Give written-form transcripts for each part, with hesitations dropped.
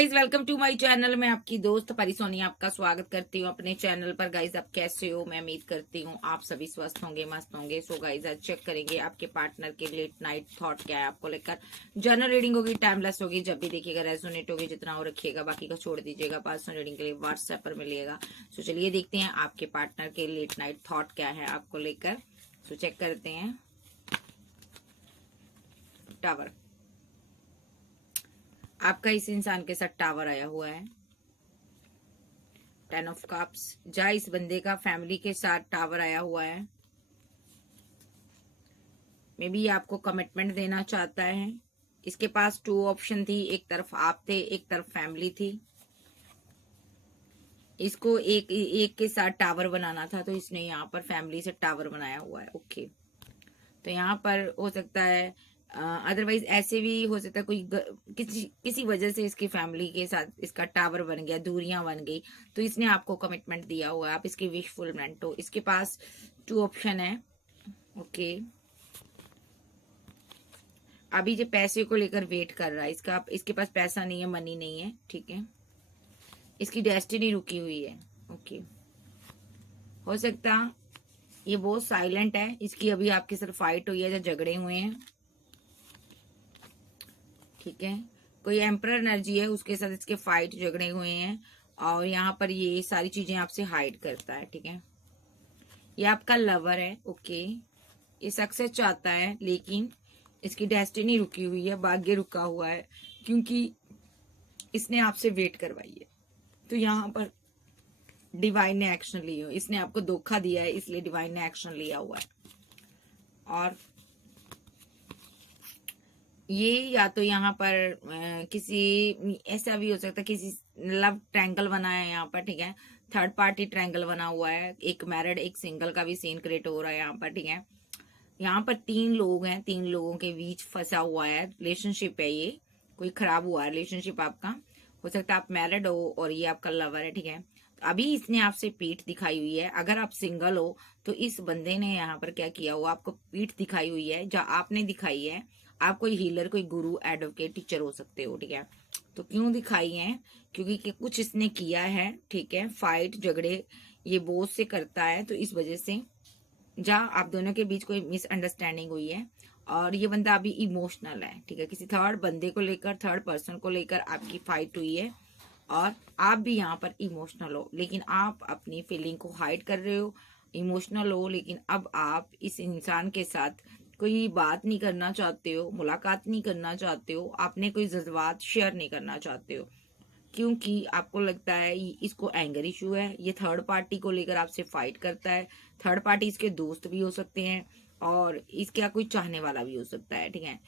Guys welcome to my channel. मैं आपकी दोस्त परिसोनी आपका स्वागत करती हूँ अपने चैनल पर। गाइज आप कैसे हो? मैं उम्मीद करती हूँ आप सभी स्वस्थ होंगे, मस्त होंगे। सो गाइज आज चेक करेंगे आपके पार्टनर के लेट नाइट थॉट क्या है आपको लेकर। जनरल रीडिंग होगी, टाइमलेस होगी, जब भी देखिएगा रेजोनेट होगी, जितना हो रखिएगा, बाकी का छोड़ दीजिएगा। पर्सनल रीडिंग के लिए व्हाट्सएप पर मिलिएगा। सो चलिए देखते हैं आपके पार्टनर के लेट नाइट थॉट क्या है आपको लेकर। सो चेक करते हैं। टावर, आपका इस इंसान के साथ टावर आया हुआ है। 10 ऑफ कप्स, जहाँ इस बंदे का फैमिली के साथ टावर आया हुआ है। मे बी आपको कमिटमेंट देना चाहता है। इसके पास 2 ऑप्शन थी, एक तरफ आप थे, एक तरफ फैमिली थी। इसको एक के साथ टावर बनाना था, तो इसने यहाँ पर फैमिली से टावर बनाया हुआ है। ओके, तो यहाँ पर हो सकता है, अदरवाइज ऐसे भी हो सकता है कोई किसी वजह से इसकी फैमिली के साथ इसका टावर बन गया, दूरियां बन गई, तो इसने आपको कमिटमेंट दिया हुआ है। आप इसकी विश फुलफिलमेंट हो। इसके पास 2 ऑप्शन है। ओके, अभी जो पैसे को लेकर वेट कर रहा है, इसके पास पैसा नहीं है, मनी नहीं है, ठीक है। इसकी डेस्टिनी रुकी हुई है। ओके, हो सकता ये बहुत साइलेंट है, इसकी अभी आपके साथ फाइट हुई है, जो झगड़े हुए हैं, ठीक है। कोई एम्परर एनर्जी है, उसके साथ इसके फाइट झगड़े हुए हैं, और यहाँ पर ये सारी चीजें आपसे हाइड करता है, ठीक है। ये आपका लवर है। ओके, ये सक्सेस चाहता है, लेकिन इसकी डेस्टिनी रुकी हुई है, भाग्य रुका हुआ है, क्योंकि इसने आपसे वेट करवाई है। तो यहाँ पर डिवाइन ने एक्शन लिया, इसने आपको धोखा दिया है, इसलिए डिवाइन ने एक्शन लिया हुआ है। और ये या तो यहाँ पर किसी ऐसा भी हो सकता है, किसी लव ट्रायंगल बना है यहाँ पर, ठीक है। थर्ड पार्टी ट्रायंगल बना हुआ है, एक मैरिड एक सिंगल का भी सीन क्रिएट हो रहा है यहाँ पर, ठीक है। यहाँ पर 3 लोग हैं, 3 लोगों के बीच फंसा हुआ है, रिलेशनशिप है ये, कोई खराब हुआ है रिलेशनशिप आपका। हो सकता है आप मैरिड हो और ये आपका लवर है, ठीक है। तो अभी इसने आपसे पीठ दिखाई हुई है। अगर आप सिंगल हो तो इस बंदे ने यहाँ पर क्या किया हुआ, आपको पीठ दिखाई हुई है, जहाँ आपने दिखाई है। आप कोई हीलर, कोई गुरु, एडवोकेट, टीचर हो सकते हो, ठीक है। तो क्यों दिखाई है? क्योंकि कुछ इसने किया है, ठीक है। फाइट झगड़े ये बॉस से करता है, तो इस वजह से जहाँ आप दोनों के बीच कोई मिसअंडरस्टैंडिंग हुई है, और ये बंदा अभी इमोशनल है, ठीक है। किसी थर्ड बंदे को लेकर, थर्ड पर्सन को लेकर आपकी फाइट हुई है, और आप भी यहाँ पर इमोशनल हो, लेकिन आप अपनी फीलिंग को हाइड कर रहे हो। इमोशनल हो, लेकिन अब आप इस इंसान के साथ कोई बात नहीं करना चाहते हो, मुलाकात नहीं करना चाहते हो, आपने कोई जज्बात शेयर नहीं करना चाहते हो, क्योंकि आपको लगता है इसको एंगर इशू है। ये थर्ड पार्टी को लेकर आपसे फाइट करता है। थर्ड पार्टी इसके दोस्त भी हो सकते हैं, और इसका कोई चाहने वाला भी हो सकता है, ठीक है।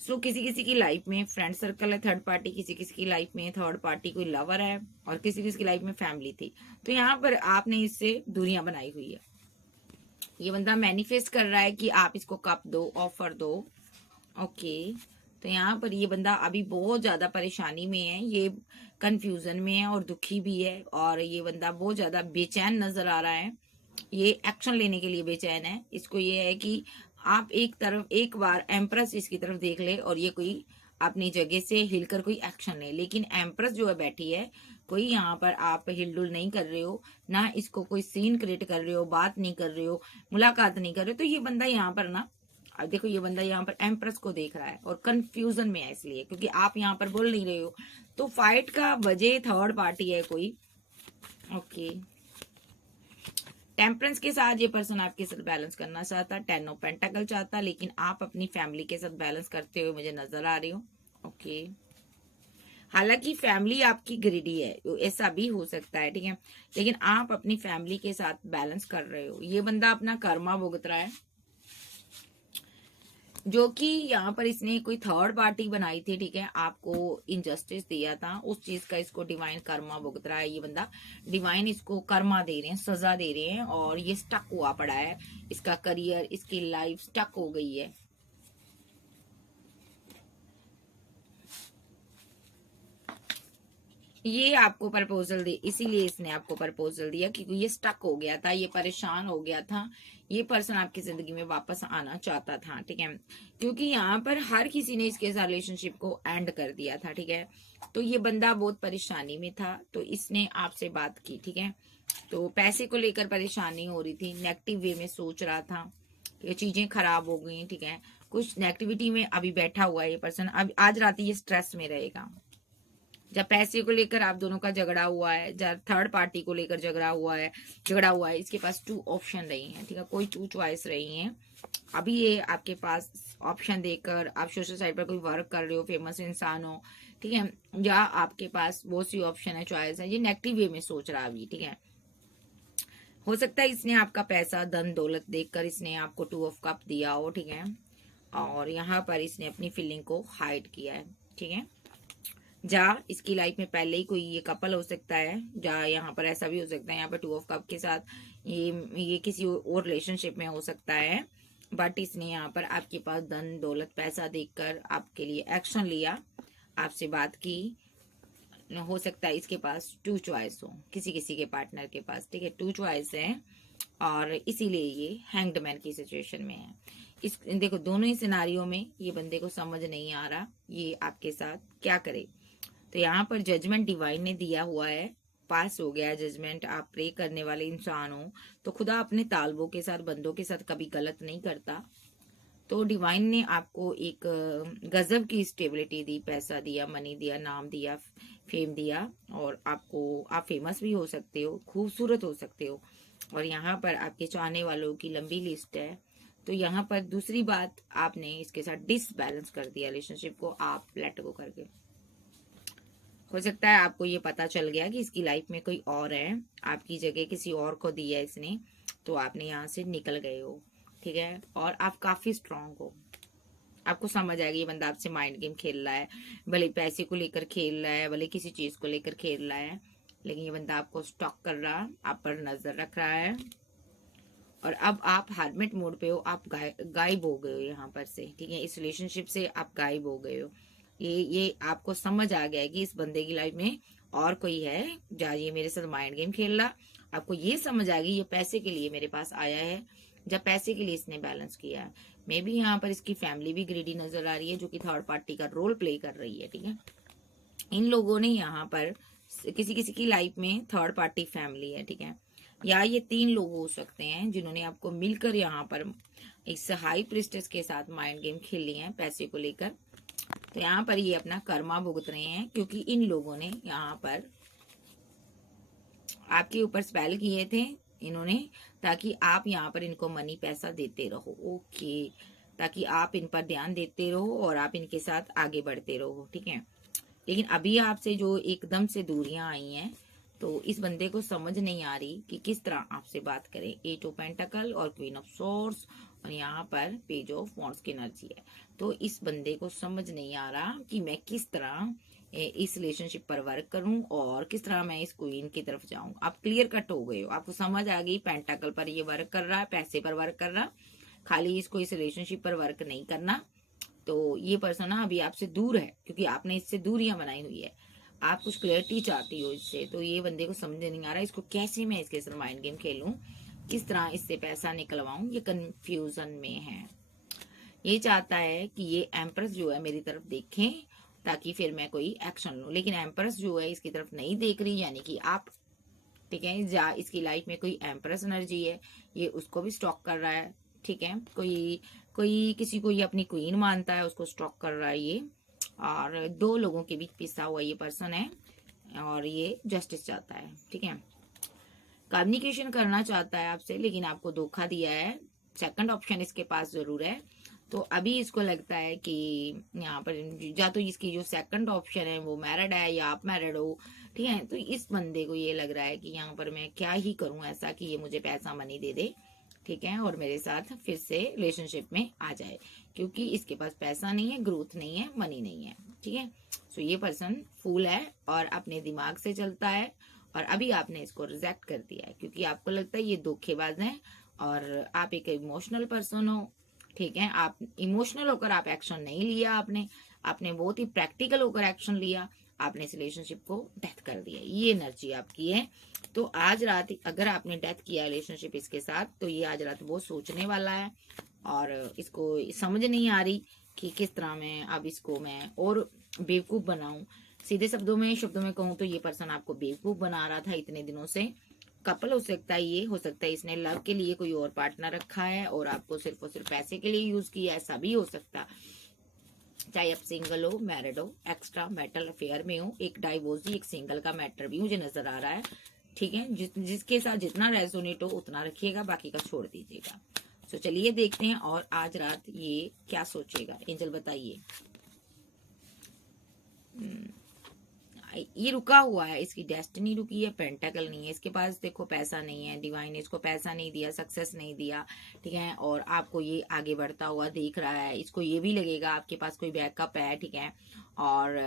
सो किसी किसी की लाइफ में फ्रेंड सर्कल है थर्ड पार्टी, किसी किसी की लाइफ में थर्ड पार्टी कोई लवर है, और किसी किसी की लाइफ में फैमिली थी। तो यहाँ पर आपने इससे दूरियां बनाई हुई है। ये बंदा मैनिफेस्ट कर रहा है कि आप इसको कप दो, ऑफर दो। ओके, तो यहाँ पर ये बंदा अभी बहुत ज्यादा परेशानी में है, ये कंफ्यूजन में है और दुखी भी है, और ये बंदा बहुत ज्यादा बेचैन नजर आ रहा है। ये एक्शन लेने के लिए बेचैन है। इसको ये है कि आप एक बार एम्प्रेस इसकी तरफ देख ले, और ये कोई अपनी जगह से हिलकर कोई एक्शन ले। लेकिन एम्प्रेस जो है बैठी है, कोई यहाँ पर आप हिलडुल नहीं कर रहे हो, ना इसको कोई सीन क्रिएट कर रहे हो, बात नहीं कर रहे हो, मुलाकात नहीं कर रहे हो। तो ये बंदा यहाँ पर ना, अब देखो ये बंदा यहाँ पर एम्प्रेस को देख रहा है और कंफ्यूजन में है, इसलिए क्योंकि आप यहाँ पर बोल नहीं रहे हो। तो फाइट का वजह थर्ड पार्टी है कोई। ओके, टेम्परेंस के साथ ये पर्सन आपके साथ बैलेंस करना चाहता, 10 ऑफ पेंटाकल चाहता, लेकिन आप अपनी फैमिली के साथ बैलेंस करते हुए मुझे नजर आ रही हो। ओके, हालांकि फैमिली आपकी ग्रीडी है, ऐसा भी हो सकता है, ठीक है, लेकिन आप अपनी फैमिली के साथ बैलेंस कर रहे हो। ये बंदा अपना कर्मा भुगत रहा है, जो कि यहाँ पर इसने कोई थर्ड पार्टी बनाई थी, ठीक है, आपको इनजस्टिस दिया था, उस चीज का इसको डिवाइन कर्मा भुगत रहा है। ये बंदा डिवाइन इसको कर्मा दे रहे हैं, सजा दे रहे हैं, और ये स्टक हुआ पड़ा है। इसका करियर, इसकी लाइफ स्टक हो गई है। ये आपको प्रपोजल दी, इसीलिए इसने आपको प्रपोजल दिया क्योंकि ये स्टक हो गया था, ये परेशान हो गया था। ये पर्सन आपकी जिंदगी में वापस आना चाहता था, ठीक है, क्योंकि यहाँ पर हर किसी ने इसके साथ रिलेशनशिप को एंड कर दिया था, ठीक है। तो ये बंदा बहुत परेशानी में था, तो इसने आपसे बात की, ठीक है। तो पैसे को लेकर परेशानी हो रही थी, नेगेटिव वे में सोच रहा था, ये चीजें खराब हो गई, ठीक है। कुछ नेगेटिविटी में अभी बैठा हुआ है ये पर्सन। अब आज रात ये स्ट्रेस में रहेगा। जब पैसे को लेकर आप दोनों का झगड़ा हुआ है, जब थर्ड पार्टी को लेकर झगड़ा हुआ है, इसके पास 2 ऑप्शन रही हैं, ठीक है, कोई 2 चॉइस रही हैं। अभी ये आपके पास ऑप्शन देकर, आप सोशल साइट पर कोई वर्क कर रहे हो, फेमस इंसान हो, ठीक है, या आपके पास बहुत सी ऑप्शन है, चॉइस है, ये नेगेटिव वे में सोच रहा है अभी, ठीक है। हो सकता है इसने आपका पैसा, धन दौलत देखकर इसने आपको 2 ऑफ कप दिया हो, ठीक है, और यहाँ पर इसने अपनी फीलिंग को हाइड किया है, ठीक है। जा इसकी लाइफ में पहले ही कोई ये कपल हो सकता है, जा यहाँ पर ऐसा भी हो सकता है, यहाँ पर 2 ऑफ कप के साथ ये किसी और रिलेशनशिप में हो सकता है, बट इसने यहाँ पर आपके पास धन दौलत पैसा देखकर आपके लिए एक्शन लिया, आपसे बात की। हो सकता है इसके पास 2 चॉइस हो, किसी किसी के पार्टनर के पास, ठीक है, 2 चॉइस है, और इसीलिए ये हैंग्ड मैन की सिचुएशन में है। इस देखो दोनों ही सिनारियों में ये बंदे को समझ नहीं आ रहा ये आपके साथ क्या करे। तो यहाँ पर जजमेंट डिवाइन ने दिया हुआ है, पास हो गया जजमेंट। आप प्रे करने वाले इंसान हो तो खुदा अपने तालबों के साथ, बंदों के साथ कभी गलत नहीं करता। तो डिवाइन ने आपको एक गजब की स्टेबिलिटी दी, पैसा दिया, मनी दिया, नाम दिया, फेम दिया, और आप फेमस भी हो सकते हो, खूबसूरत हो सकते हो, और यहाँ पर आपके चाहने वालों की लंबी लिस्ट है। तो यहाँ पर दूसरी बात, आपने इसके साथ डिसबैलेंस कर दिया रिलेशनशिप को, आप लेट गो करके। हो सकता है आपको ये पता चल गया कि इसकी लाइफ में कोई और है, आपकी जगह किसी और को दी है इसने, तो आपने यहाँ से निकल गए हो, ठीक है, और आप काफी स्ट्रांग हो। आपको समझ आएगा ये बंदा आपसे माइंड गेम खेल रहा है, भले पैसे को लेकर खेल रहा है, भले किसी चीज को लेकर खेल रहा है, लेकिन ये बंदा आपको स्टॉक कर रहा, आप पर नजर रख रहा है। और अब आप हार्मिट मोड पे हो, आप गायब हो गए हो यहाँ पर से, ठीक है, इस रिलेशनशिप से आप गायब हो गए हो। ये आपको समझ आ गया है कि इस बंदे की लाइफ में और कोई है जहाँ ये मेरे साथ माइंड गेम खेल रहा। आपको ये समझ आ गई ये पैसे के लिए मेरे पास आया है, जब पैसे के लिए इसने बैलेंस किया है। मे बी यहाँ पर इसकी फैमिली भी ग्रीडी नजर आ रही है, जो कि थर्ड पार्टी का रोल प्ले कर रही है, ठीक है। इन लोगों ने यहाँ पर किसी किसी की लाइफ में थर्ड पार्टी फैमिली है, ठीक है, या ये 3 लोग हो सकते हैं जिन्होंने आपको मिलकर यहाँ पर इस हाई प्रिस्टेस के साथ माइंड गेम खेल लिए हैं पैसे को लेकर। तो यहाँ पर ये अपना कर्मा भुगत रहे हैं, क्योंकि इन लोगों ने यहाँ पर आपके ऊपर स्पेल किए थे इन्होंने, ताकि आप यहाँ पर इनको मनी पैसा देते रहो, ओके, ताकि आप इन पर ध्यान देते रहो और आप इनके साथ आगे बढ़ते रहो, ठीक है। लेकिन अभी आपसे जो एकदम से दूरियां आई हैं, तो इस बंदे को समझ नहीं आ रही कि किस तरह आपसे बात करें। 8 ऑफ पेंटाकल और क्वीन ऑफ सोर्स, और यहाँ पर पेज ऑफ वॉन्ड्स की एनर्जी है। तो इस बंदे को समझ नहीं आ रहा कि मैं किस तरह इस रिलेशनशिप पर वर्क करूं और किस तरह मैं इस क्वीन की तरफ जाऊं। आप क्लियर कट हो गए हो, आपको समझ आ गई पेंटाकल पर ये वर्क कर रहा है, पैसे पर वर्क कर रहा, खाली इसको इस रिलेशनशिप पर वर्क नहीं करना। तो ये पर्सन ना अभी आपसे दूर है, क्योंकि आपने इससे दूरियां बनाई हुई है, आप कुछ क्लैरिटी चाहती हो इससे। तो ये बंदे को समझ नहीं आ रहा इसको कैसे मैं इसके साथ माइंड गेम खेलूं, किस तरह इससे पैसा निकलवाऊं, ये कंफ्यूजन में है। ये चाहता है कि ये एम्प्रेस जो है मेरी तरफ देखें, ताकि फिर मैं कोई एक्शन लूं, लेकिन एम्प्रेस जो है इसकी तरफ नहीं देख रही, यानी कि आप, ठीक है, जा इसकी लाइफ में कोई एम्प्रेस एनर्जी है, ये उसको भी स्टॉक कर रहा है, ठीक है, कोई कोई किसी को ये अपनी क्वीन मानता है, उसको स्टॉक कर रहा है ये, और 2 लोगों के बीच पिसा हुआ ये पर्सन है, और ये जस्टिस चाहता है, ठीक है, कम्युनिकेशन करना चाहता है आपसे, लेकिन आपको धोखा दिया है। सेकंड ऑप्शन इसके पास जरूर है। तो अभी इसको लगता है कि यहाँ पर या तो इसकी जो सेकंड ऑप्शन है वो मैरिड है, या आप मैरिड हो, ठीक है। तो इस बंदे को ये लग रहा है कि यहाँ पर मैं क्या ही करूं ऐसा कि ये मुझे पैसा मनी दे दे, ठीक है, और मेरे साथ फिर से रिलेशनशिप में आ जाए, क्योंकि इसके पास पैसा नहीं है, ग्रोथ नहीं है, मनी नहीं है, ठीक है। सो ये पर्सन फूल है और अपने दिमाग से चलता है, और अभी आपने इसको रिजेक्ट कर दिया है, क्योंकि आपको लगता है ये धोखेबाज है, और आप एक इमोशनल पर्सन हो, ठीक है। आप इमोशनल होकर आप एक्शन नहीं लिया, आपने बहुत ही प्रैक्टिकल होकर एक्शन लिया। आपने इस रिलेशनशिप को डेथ कर दिया, ये एनर्जी आपकी है। तो आज रात अगर आपने डेथ किया रिलेशनशिप इसके साथ, तो ये आज रात बहुत सोचने वाला है और इसको समझ नहीं आ रही कि किस तरह मैं अब इसको मैं और बेवकूफ बनाऊं। सीधे शब्दों में कहूँ तो ये पर्सन आपको बेवकूफ बना रहा था इतने दिनों से। कपल हो सकता है, ये हो सकता है इसने लव के लिए कोई और पार्टनर रखा है और आपको सिर्फ और सिर्फ पैसे के लिए यूज किया, ऐसा भी हो सकता। चाहे आप सिंगल हो, मैरिड हो, एक्स्ट्रा मैरिटल अफेयर में हो, एक डाइवोर्सी एक सिंगल का मैटर भी मुझे नजर आ रहा है। ठीक है, जिसके साथ जितना रेजोनेट हो उतना रखिएगा, बाकी का छोड़ दीजिएगा। तो चलिए देखते हैं और आज रात ये क्या सोचेगा। एंजल बताइए। ये रुका हुआ है, इसकी डेस्टिनी रुकी है, पेंटाकल नहीं है इसके पास। देखो पैसा नहीं है, डिवाइन ने इसको पैसा नहीं दिया, सक्सेस नहीं दिया, ठीक है। और आपको ये आगे बढ़ता हुआ देख रहा है, इसको ये भी लगेगा आपके पास कोई बैकअप है, ठीक है। और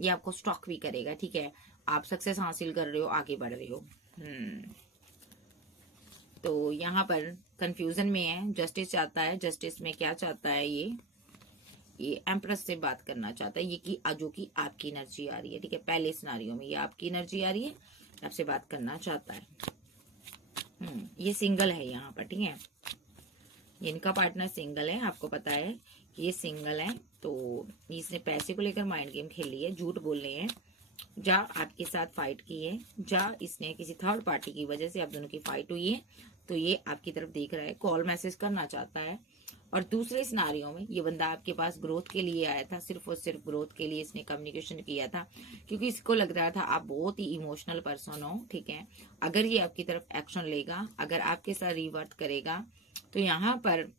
ये आपको स्टॉक भी करेगा, ठीक है। आप सक्सेस हासिल कर रहे हो, आगे बढ़ रहे हो। तो यहाँ पर कंफ्यूजन में है, जस्टिस चाहता है। जस्टिस में क्या चाहता है ये एम्प्रेस से बात करना चाहता है, ये कि जो कि आपकी एनर्जी आ रही है, ठीक है। पहले सिनारियो में ये आपकी एनर्जी आ रही है, आपसे बात करना चाहता है। ये सिंगल है यहाँ पर, ठीक है। इनका पार्टनर सिंगल है, आपको पता है कि ये सिंगल है। तो इसने पैसे को लेकर माइंड गेम खेली है, झूठ बोल रहे हैं, जा आपके साथ फाइट की है, जा इसने किसी थर्ड पार्टी की वजह से आप दोनों की फाइट हुई है। तो ये आपकी तरफ देख रहा है, कॉल मैसेज करना चाहता है। और दूसरे सिनारियों में ये बंदा आपके पास ग्रोथ के लिए आया था, सिर्फ और सिर्फ ग्रोथ के लिए इसने कम्युनिकेशन किया था, क्योंकि इसको लग रहा था आप बहुत ही इमोशनल पर्सन हो, ठीक है। अगर ये आपकी तरफ एक्शन लेगा, अगर आपके साथ रिवर्ट करेगा, तो यहाँ पर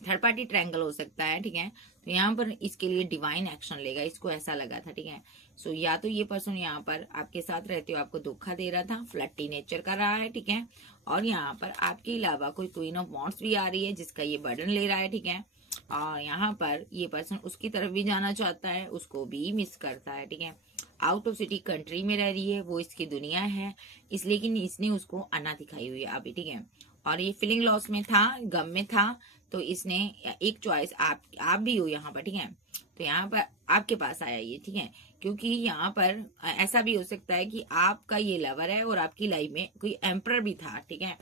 थर्ड पार्टी ट्रायंगल हो सकता है, ठीक है। तो यहाँ पर इसके लिए डिवाइन एक्शन लेगा, इसको ऐसा लगा था, ठीक है। सो या तो ये पर्सन यहाँ पर आपके साथ रहते हो आपको धोखा दे रहा था, फ्लर्टी नेचर का रहा है, ठीक है। और यहाँ पर आपके अलावा कोई क्वीन ऑफ वॉन्ड्स भी आ रही है जिसका ये बर्डन ले रहा है, ठीक है। और यहाँ पर ये पर्सन उसकी तरफ भी जाना चाहता है, उसको भी मिस करता है, ठीक है। आउट ऑफ सिटी कंट्री में रह रही है, वो इसकी दुनिया है, इसलिए इसने उसको अना दिखाई हुई है अभी, ठीक है। और ये फीलिंग लॉस में था, गम में था, तो इसने एक चॉइस आप भी हो यहाँ पर, ठीक है। तो यहाँ पर आपके पास आया ये, ठीक है। क्योंकि यहाँ पर ऐसा भी हो सकता है कि आपका ये लवर है और आपकी लाइफ में कोई एम्परर भी था, ठीक है।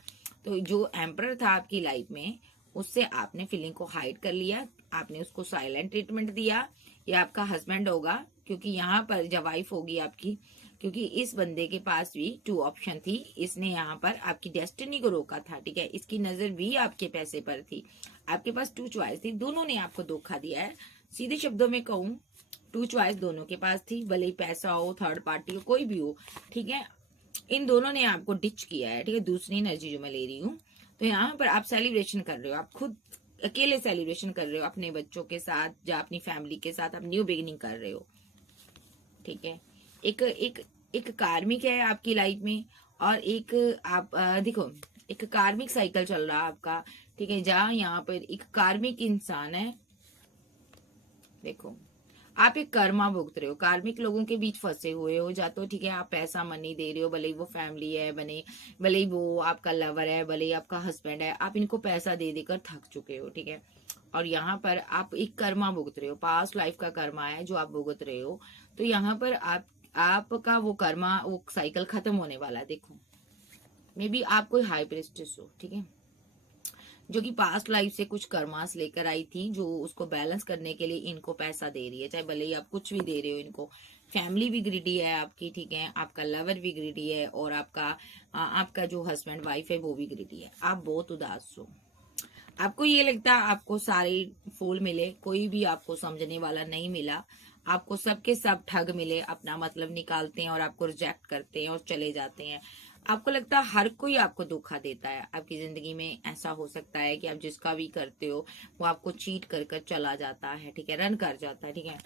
तो जो एम्परर था आपकी लाइफ में, उससे आपने फीलिंग को हाइड कर लिया, आपने उसको साइलेंट ट्रीटमेंट दिया। ये आपका हस्बैंड होगा, क्योंकि यहाँ पर जब वाइफ होगी आपकी, क्योंकि इस बंदे के पास भी 2 ऑप्शन थी, इसने यहाँ पर आपकी डेस्टिनी को रोका था, ठीक है। इसकी नजर भी आपके पैसे पर थी, आपके पास 2 चॉइस थी, दोनों ने आपको धोखा दिया है। सीधे शब्दों में कहूँ, 2 चॉइस दोनों के पास थी, भले ही पैसा हो, थर्ड पार्टी हो, कोई भी हो, ठीक है। इन दोनों ने आपको डिच किया है, ठीक है। दूसरी एनर्जी जो मैं ले रही हूँ, तो यहाँ पर आप सेलिब्रेशन कर रहे हो, आप खुद अकेले सेलिब्रेशन कर रहे हो अपने बच्चों के साथ या अपनी फैमिली के साथ, आप न्यू बिगिनिंग कर रहे हो, ठीक है। एक एक एक कार्मिक है आपकी लाइफ में, और एक आप देखो एक कार्मिक साइकिल चल रहा है आपका, ठीक है। जहाँ यहाँ पर एक कार्मिक इंसान है, देखो आप एक कर्मा भुगत रहे हो, कार्मिक लोगों के बीच फंसे हुए हो, जा तो ठीक है आप पैसा मनी दे रहे हो, भले ही वो फैमिली है, भले ही वो आपका लवर है, भले ही आपका हस्बैंड है, आप इनको पैसा दे देकर थक चुके हो, ठीक है। और यहाँ पर आप एक कर्मा भुगत रहे हो, पास्ट लाइफ का कर्मा है जो आप भुगत रहे हो। तो यहाँ पर आपका वो कर्मा, वो साइकिल खत्म होने वाला है। देखो मे बी आप कोई हाई प्रेस्टिस हो, ठीक है, जो कि पास्ट लाइफ से कुछ कर्मास लेकर आई थी, जो उसको बैलेंस करने के लिए इनको पैसा दे रही है, चाहे भले ही आप कुछ भी दे रहे हो इनको। फैमिली भी ग्रीडी है आपकी, ठीक है, आपका लवर भी ग्रीडी है, और आपका जो हस्बैंड वाइफ है वो भी ग्रीडी है। आप बहुत उदास हो, आपको ये लगता है आपको सारे फूल मिले, कोई भी आपको समझने वाला नहीं मिला, आपको सबके सब ठग मिले, अपना मतलब निकालते हैं और आपको रिजेक्ट करते हैं और चले जाते हैं। आपको लगता है हर कोई आपको धोखा देता है आपकी जिंदगी में। ऐसा हो सकता है कि आप जिसका भी करते हो वो आपको चीट कर कर चला जाता है, ठीक है, रन कर जाता है, ठीक है।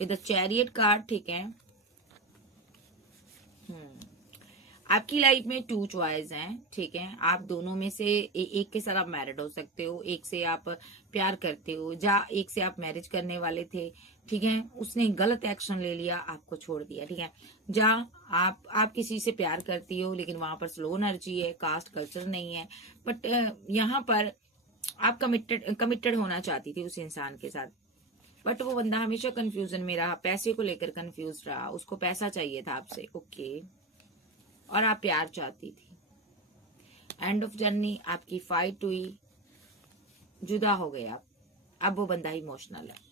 विद द चैरियट कार्ड, ठीक है। आपकी लाइफ में 2 चॉइस हैं, ठीक है। आप दोनों में से एक के साथ आप मैरिड हो सकते हो, एक से आप प्यार करते हो, या एक से आप मैरिज करने वाले थे, ठीक है, उसने गलत एक्शन ले लिया, आपको छोड़ दिया, ठीक है। या आप किसी से प्यार करती हो, लेकिन वहां पर स्लो एनर्जी है, कास्ट कल्चर नहीं है, बट यहाँ पर आप कमिटेड होना चाहती थी उस इंसान के साथ, बट वो बंदा हमेशा कंफ्यूजन में रहा, पैसे को लेकर कंफ्यूज रहा, उसको पैसा चाहिए था आपसे, ओके, और आप प्यार चाहती थी। एंड ऑफ जर्नी आपकी फाइट हुई, जुदा हो गए आप, अब वो बंदा इमोशनल है।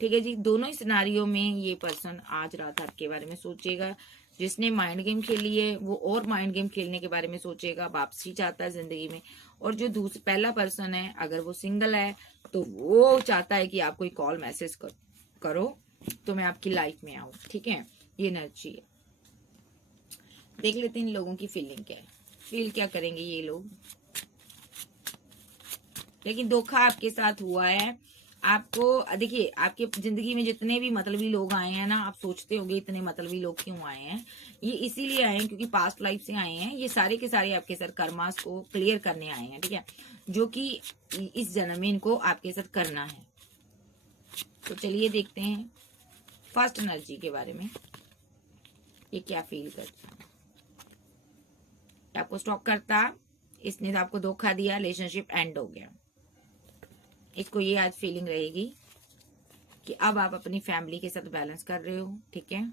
ठीक है जी, दोनों ही सिनारियों में ये पर्सन आज रात आपके बारे में सोचेगा। जिसने माइंड गेम खेली है वो और माइंड गेम खेलने के बारे में सोचेगा, वापसी चाहता है जिंदगी में। और जो पहला पर्सन है, अगर वो सिंगल है तो वो चाहता है कि आप कोई कॉल मैसेज करो तो मैं आपकी लाइफ में आऊं। ठीक है, ये एनर्जी है। देख लेते हैं इन लोगों की फीलिंग क्या है, फील क्या करेंगे ये लोग। लेकिन धोखा आपके साथ हुआ है। आपको देखिए, आपके जिंदगी में जितने भी मतलबी लोग आए हैं ना, आप सोचते होंगे इतने मतलबी लोग क्यों आए हैं। ये इसीलिए आए हैं क्योंकि पास्ट लाइफ से आए हैं। ये सारे के सारे आपके साथ कर्मास को क्लियर करने आए हैं। ठीक है, जो कि इस जन्म में इनको आपके साथ करना है। तो चलिए देखते हैं फर्स्ट एनर्जी के बारे में, ये क्या फील करता है। आपको स्टॉक करता, इसने तो आपको धोखा दिया, रिलेशनशिप एंड हो गया। इसको ये आज फीलिंग रहेगी कि अब आप अपनी फैमिली के साथ बैलेंस कर रहे हो। ठीक है,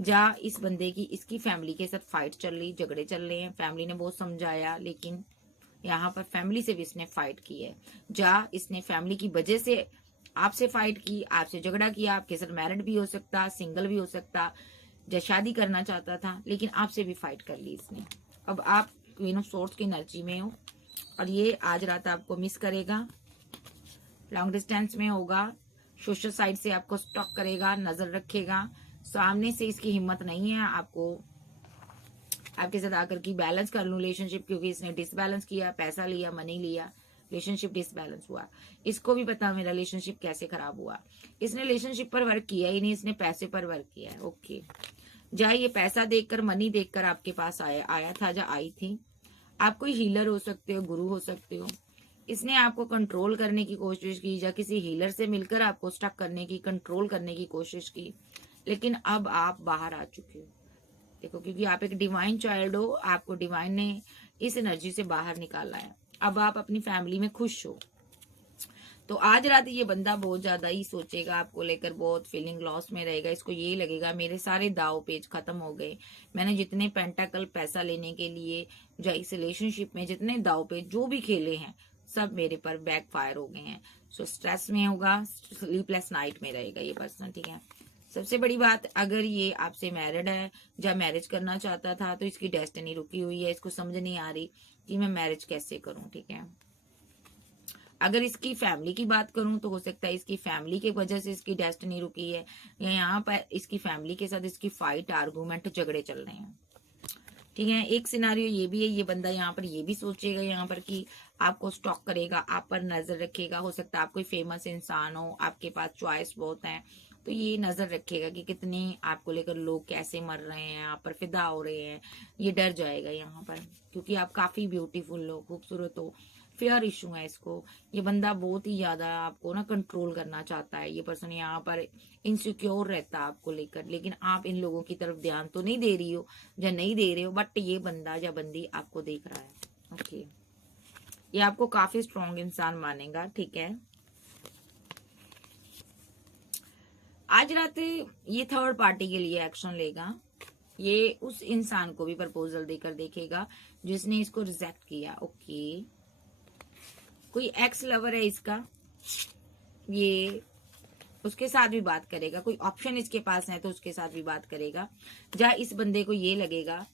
जहाँ इस बंदे की इसकी फैमिली के साथ फाइट चल रही, झगड़े चल रहे हैं, फैमिली ने बहुत समझाया लेकिन यहाँ पर फैमिली से भी इसने फाइट की है। जहाँ इसने फैमिली की वजह से आपसे फाइट की, आपसे झगड़ा किया, आपके साथ मैरिड भी हो सकता, सिंगल भी हो सकता, जब शादी करना चाहता था, लेकिन आपसे भी फाइट कर ली इसने। अब आप क्वीन ऑफ सोर्ड्स की एनर्जी में हो और ये आज रात आपको मिस करेगा, लॉन्ग डिस्टेंस में होगा, सोशल साइड से आपको स्टॉक करेगा, नजर रखेगा। सामने से इसकी हिम्मत नहीं है आपको आपके साथ आकर की बैलेंस कर लूं रिलेशनशिप, क्योंकि इसने डिसबैलेंस किया, पैसा लिया, मनी लिया, रिलेशनशिप डिसबैलेंस हुआ। इसको भी पता मेरा रिलेशनशिप कैसे खराब हुआ। इसने रिलेशनशिप पर वर्क किया ही नहीं, इसने पैसे पर वर्क किया है। ओके, जहाँ ये पैसा देखकर, मनी देखकर आपके पास आया था, जहाँ आई थी। आप कोई हीलर हो सकते हो, गुरु हो सकते हो। इसने आपको कंट्रोल करने की कोशिश की, या किसी हीलर से मिलकर आपको स्टक करने की, कंट्रोल करने की कोशिश की, लेकिन अब आप बाहर आ चुके हो। देखो, क्योंकि आप एक डिवाइन चाइल्ड हो, आपको डिवाइन ने इस एनर्जी से बाहर निकाला है। अब आप अपनी फैमिली में खुश हो। तो आज रात ये बंदा बहुत ज्यादा ही सोचेगा आपको लेकर, बहुत फीलिंग लॉस में रहेगा। इसको ये लगेगा मेरे सारे दाव पेज खत्म हो गए, मैंने जितने पेंटाकल पैसा लेने के लिए या इस रिलेशनशिप में जितने दाव पेज जो भी खेले हैं, सब मेरे पर बैक फायर हो गए हैं। सो स्ट्रेस में होगा, स्लीपलेस नाइट में रहेगा ये पर्सन। ठीक है, सबसे बड़ी बात, अगर ये आपसे मैरिड है, जब मैरिज करना चाहता था, तो इसकी डेस्टिनी रुकी हुई है। इसको समझ नहीं आ रही कि मैं मैरिज कैसे करूं। ठीक है, अगर इसकी फैमिली की बात करूं तो हो सकता है इसकी फैमिली की वजह से इसकी डेस्टिनी रुकी है, या यहाँ पर इसकी फैमिली के साथ इसकी फाइट, आर्गूमेंट, झगड़े चल रहे हैं। ठीक है, एक सिनारियो ये भी है, ये बंदा यहाँ पर ये भी सोचेगा यहाँ पर कि आपको स्टॉक करेगा, आप पर नजर रखेगा। हो सकता है आप कोई फेमस इंसान हो, आपके पास चॉइस बहुत है, तो ये नजर रखेगा कि कितने आपको लेकर लोग कैसे मर रहे हैं, आप पर फिदा हो रहे हैं। ये डर जाएगा यहाँ पर, क्योंकि आप काफी ब्यूटीफुल हो, खूबसूरत हो। फेयर इशू है इसको। ये बंदा बहुत ही ज्यादा आपको ना कंट्रोल करना चाहता है। ये पर्सन यहाँ पर इनसिक्योर रहता है आपको लेकर, लेकिन आप इन लोगों की तरफ ध्यान तो नहीं दे रही हो या नहीं दे रहे हो, बट ये बंदा या बंदी आपको देख रहा है। ओके, ये आपको काफी स्ट्रॉन्ग इंसान मानेगा। ठीक है, आज रात ये थर्ड पार्टी के लिए एक्शन लेगा। ये उस इंसान को भी प्रपोजल देकर देखेगा जिसने इसको रिजेक्ट किया। ओके, कोई एक्स लवर है इसका, ये उसके साथ भी बात करेगा। कोई ऑप्शन इसके पास है तो उसके साथ भी बात करेगा। जहाँ इस बंदे को ये लगेगा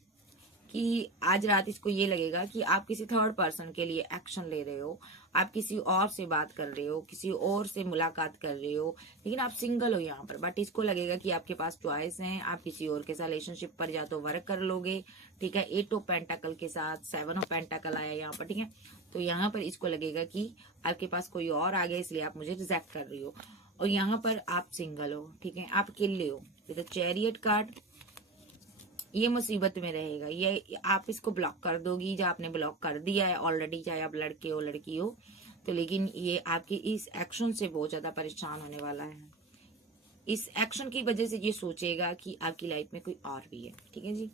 कि आज रात इसको ये लगेगा कि आप किसी थर्ड पर्सन के लिए एक्शन ले रहे हो, आप किसी और से बात कर रहे हो, किसी और से मुलाकात कर रहे हो, लेकिन आप सिंगल हो यहाँ पर। बट इसको लगेगा कि आपके पास चॉइस है, आप किसी और के साथ रिलेशनशिप पर या तो वर्क कर लोगे। ठीक है, 8 ऑफ पेंटाकल के साथ 7 ऑफ पेंटाकल आया यहाँ पर। ठीक है, तो यहाँ पर इसको लगेगा कि आपके पास कोई और आ गया, इसलिए आप मुझे रिजेक्ट कर रही हो। और यहाँ पर आप सिंगल हो। ठीक है, आप अकेले हो। विद चैरियट कार्ड, ये मुसीबत में रहेगा। ये आप इसको ब्लॉक कर दोगी, जो आपने ब्लॉक कर दिया है ऑलरेडी, चाहे आप लड़के हो लड़की हो तो। लेकिन ये आपकी इस एक्शन से बहुत ज्यादा परेशान होने वाला है। इस एक्शन की वजह से ये सोचेगा कि आपकी लाइफ में कोई और भी है। ठीक है जी,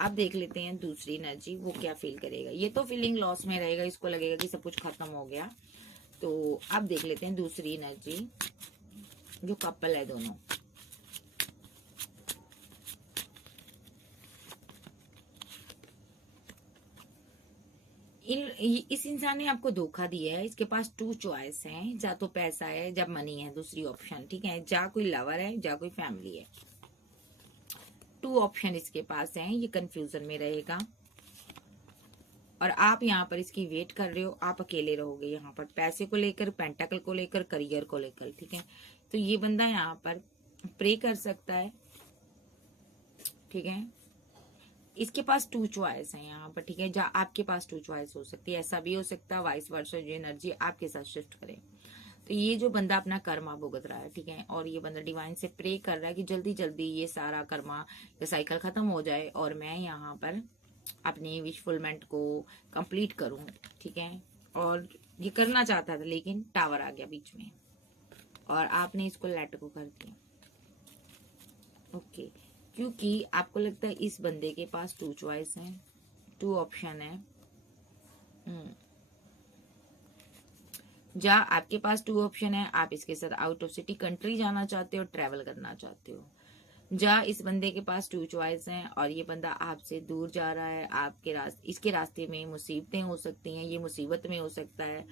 अब देख लेते हैं दूसरी एनर्जी, वो क्या फील करेगा। ये तो फीलिंग लॉस में रहेगा, इसको लगेगा कि सब कुछ खत्म हो गया। तो अब देख लेते हैं दूसरी एनर्जी, जो कपल है दोनों। इस इंसान ने आपको धोखा दिया है। इसके पास 2 चॉइस हैं, जा तो पैसा है, जब मनी है दूसरी ऑप्शन, ठीक है। जा कोई लवर है, जा कोई फैमिली है। 2 ऑप्शन इसके पास हैं। ये कंफ्यूजन में रहेगा और आप यहाँ पर इसकी वेट कर रहे हो। आप अकेले रहोगे यहाँ पर, पैसे को लेकर, पेंटाकल को लेकर, करियर को लेकर, ठीक है। तो ये बंदा यहाँ पर प्रे कर सकता है, ठीक है। इसके पास 2 चॉइस है यहाँ पर, ठीक है। जहाँ आपके पास 2 चॉइस हो सकती है, ऐसा भी हो सकता है वाइस वर्सा जो एनर्जी आपके साथ शिफ्ट करे। तो ये जो बंदा अपना कर्मा भुगत रहा है, ठीक है, और ये बंदा डिवाइन से प्रे कर रहा है कि जल्दी जल्दी ये सारा कर्मा या साइकिल खत्म हो जाए और मैं यहाँ पर अपनी विश फुलमेंट को कंप्लीट करूं, ठीक है। और ये करना चाहता था लेकिन टावर आ गया बीच में और आपने इसको लेट को कर दिया, ओके। क्योंकि आपको लगता है इस बंदे के पास 2 चॉइस हैं, 2 ऑप्शन है। जा आपके पास 2 ऑप्शन है, आप इसके साथ आउट ऑफ सिटी कंट्री जाना चाहते हो, ट्रेवल करना चाहते हो। जा इस बंदे के पास 2 चॉइस हैं और ये बंदा आपसे दूर जा रहा है। आपके इसके रास्ते में मुसीबतें हो सकती हैं, ये मुसीबत में हो सकता है,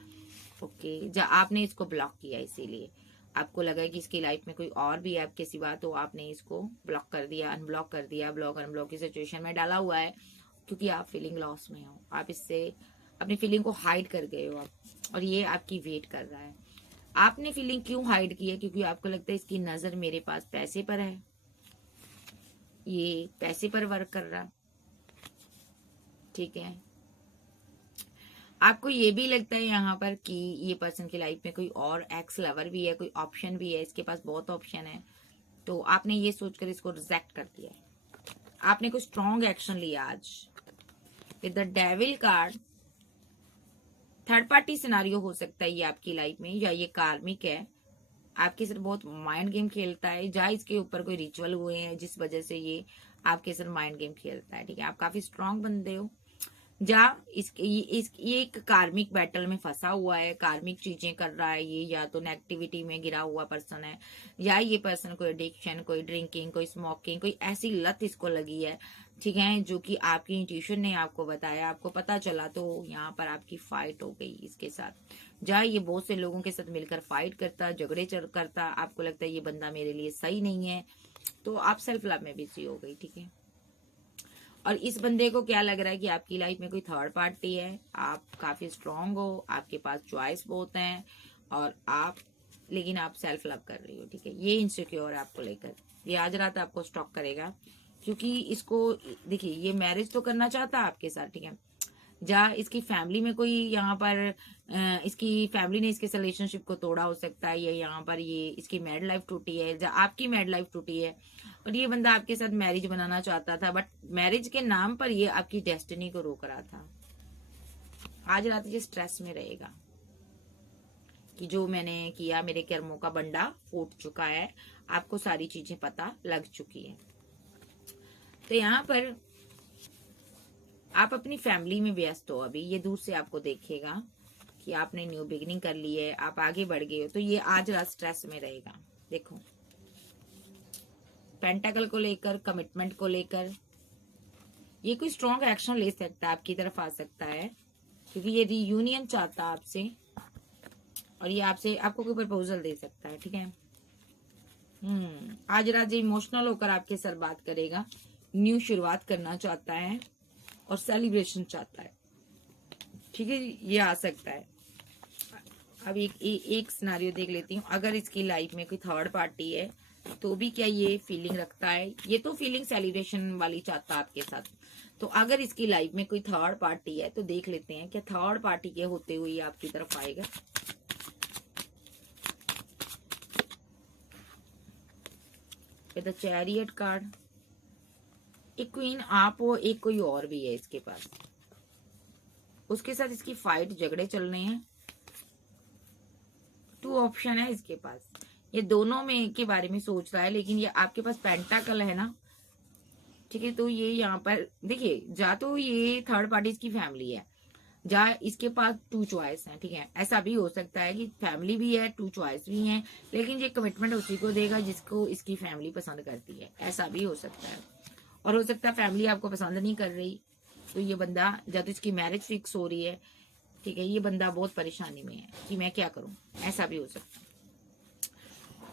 ओके। जा आपने इसको ब्लॉक किया, इसीलिए आपको लगा कि इसकी लाइफ में कोई और भी है आपके सिवा, तो आपने इसको ब्लॉक कर दिया, अनब्लॉक कर दिया, ब्लॉक अनब्लॉक की सिचुएशन में डाला हुआ है। क्योंकि आप फीलिंग लॉस में हो, आप इससे अपनी फीलिंग को हाइड कर गए हो आप, और ये आपकी वेट कर रहा है। आपने फीलिंग क्यों हाइड की है? क्योंकि आपको लगता है इसकी नजर मेरे पास पैसे पर है, ये पैसे पर वर्क कर रहा, ठीक है। आपको ये भी लगता है यहाँ पर कि ये पर्सन की लाइफ में कोई और एक्स लवर भी है, कोई ऑप्शन भी है, इसके पास बहुत ऑप्शन है। तो आपने ये सोचकर इसको रिजेक्ट कर दिया है। आपने कोई स्ट्रॉन्ग एक्शन लिया आज with the devil card. Third party scenario हो सकता है ये आपकी लाइफ में, या ये कार्मिक है, आपके साथ बहुत माइंड गेम खेलता है। जहाँ इसके ऊपर कोई रिचुअल हुए हैं जिस वजह से ये आपके साथ माइंड गेम खेलता है, ठीक है। आप काफी स्ट्रांग बंदे हो। जहाँ ये एक कार्मिक बैटल में फंसा हुआ है, कार्मिक चीजें कर रहा है ये, या तो नेगेटिविटी में गिरा हुआ पर्सन है, या ये पर्सन कोई एडिक्शन, कोई ड्रिंकिंग, कोई स्मोकिंग, कोई ऐसी लत इसको लगी है, ठीक है, जो कि आपकी इंट्यूशन ने आपको बताया, आपको पता चला, तो यहाँ पर आपकी फाइट हो गई इसके साथ। जहाँ ये बहुत से लोगों के साथ मिलकर फाइट करता, झगड़े करता, आपको लगता है ये बंदा मेरे लिए सही नहीं है, तो आप सेल्फ लव में बिजी हो गई, ठीक है। और इस बंदे को क्या लग रहा है कि आपकी लाइफ में कोई थर्ड पार्टी है, आप काफी स्ट्रांग हो, आपके पास चॉइस बहुत हैं, और आप लेकिन आप सेल्फ लव कर रही हो, ठीक है। ये इनसिक्योर है आपको लेकर, ये आज रात आपको स्टॉक करेगा। क्योंकि इसको देखिए, ये मैरिज तो करना चाहता है आपके साथ, ठीक है। जहाँ इसकी फैमिली में कोई यहाँ पर इसकी फैमिली ने इसके रिलेशनशिप को तोड़ा हो सकता है, या यहाँ पर ये इसकी मैरिड लाइफ टूटी है, जहाँ आपकी मैरिड लाइफ टूटी है, और ये बंदा आपके साथ मैरिज बनाना चाहता था, बट मैरिज के नाम पर ये आपकी डेस्टिनी को रोक रहा था। आज रात ये स्ट्रेस में रहेगा कि जो मैंने किया, मेरे कर्मों का बंडा फूट चुका है, आपको सारी चीजें पता लग चुकी है। तो यहाँ पर आप अपनी फैमिली में व्यस्त हो अभी, ये दूर से आपको देखेगा कि आपने न्यू बिगिनिंग कर ली है, आप आगे बढ़ गए हो, तो ये आज रात स्ट्रेस में रहेगा। देखो, पेंटाकल को लेकर, कमिटमेंट को लेकर ये कोई स्ट्रॉन्ग एक्शन ले सकता है, आपकी तरफ आ सकता है, क्योंकि ये रियूनियन चाहता है आपसे, और ये आपसे आपको कोई प्रपोजल दे सकता है, ठीक है। आज रात इमोशनल होकर आपके साथ बात करेगा, न्यू शुरुआत करना चाहता है और सेलिब्रेशन चाहता है, ठीक है। ये आ सकता है। अब एक सिनारियो देख लेती हूँ। अगर इसकी लाइफ में कोई थर्ड पार्टी है तो भी क्या ये फीलिंग रखता है? ये तो फीलिंग सेलिब्रेशन वाली चाहता है आपके साथ। तो अगर इसकी लाइफ में कोई थर्ड पार्टी है तो देख लेते हैं क्या थर्ड पार्टी के होते हुए आपकी तरफ आएगा। द चैरियट कार्ड, एक क्वीन आप हो, एक कोई और भी है इसके पास, उसके साथ इसकी फाइट, झगड़े चल रहे हैं। 2 ऑप्शन है इसके पास, ये दोनों में के बारे में सोच रहा है, लेकिन ये आपके पास पेंटाकल है ना, ठीक है। तो ये यहाँ पर देखिए, जा तो ये थर्ड पार्टी की फैमिली है, या इसके पास 2 चॉइस है, ठीक है। ऐसा भी हो सकता है कि फैमिली भी है, 2 चॉइस भी हैं, लेकिन ये कमिटमेंट उसी को देगा जिसको इसकी फैमिली पसंद करती है, ऐसा भी हो सकता है। और हो सकता है फैमिली आपको पसंद नहीं कर रही, तो ये बंदा या तो इसकी मैरिज फिक्स हो रही है, ठीक है, ये बंदा बहुत परेशानी में है कि मैं क्या करूं, ऐसा भी हो सकता है।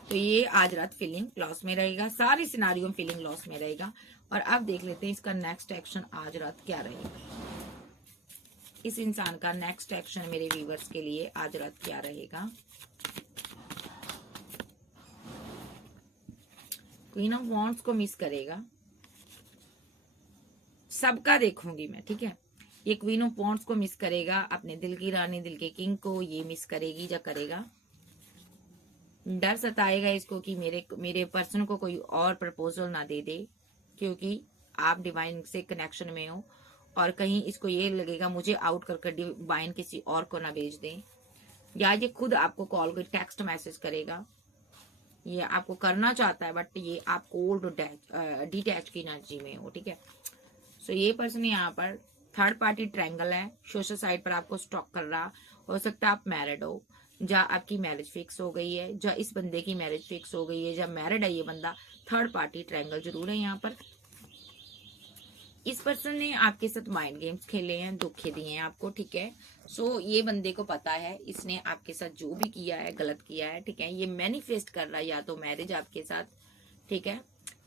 तो ये आज रात फीलिंग लॉस में रहेगा, सारी सिनारियो में फीलिंग लॉस में रहेगा। और अब देख लेते हैं इसका नेक्स्ट एक्शन आज रात क्या रहेगा। इस इंसान का नेक्स्ट एक्शन मेरे व्यूवर्स के लिए आज रात क्या रहेगा। क्वीन ऑफ वॉन्ड्स को मिस करेगा, सबका देखूंगी मैं, ठीक है। ये क्वीन ऑफ वॉन्ड्स को मिस करेगा, अपने दिल की रानी, दिल के किंग को ये मिस करेगी या करेगा। डर सताएगा इसको कि मेरे पर्सन को कोई और प्रपोजल ना दे दे, क्योंकि आप डिवाइन से कनेक्शन में हो, और कहीं इसको ये लगेगा मुझे आउट कर डिवाइन किसी और को ना भेज दे, या ये खुद आपको कॉल कर टेक्स्ट मैसेज करेगा। ये आपको करना चाहता है बट ये आप कोल्ड डिटैच की एनर्जी में हो, ठीक है। सो ये पर्सन यहाँ पर थर्ड पार्टी ट्रायंगल है, सोशल साइड पर आपको स्टॉक कर रहा। हो सकता है आप मैरिड हो, या आपकी मैरिज फिक्स हो गई है, या इस बंदे की मैरिज फिक्स हो गई है, या मैरिड है ये बंदा। थर्ड पार्टी ट्रायंगल जरूर है यहाँ पर। इस पर्सन ने आपके साथ माइंड गेम्स खेले हैं, धोखे दिए हैं आपको, ठीक है। सो ये बंदे को पता है इसने आपके साथ जो भी किया है गलत किया है, ठीक है। ये मैनिफेस्ट कर रहा है या तो मैरिज आपके साथ, ठीक है।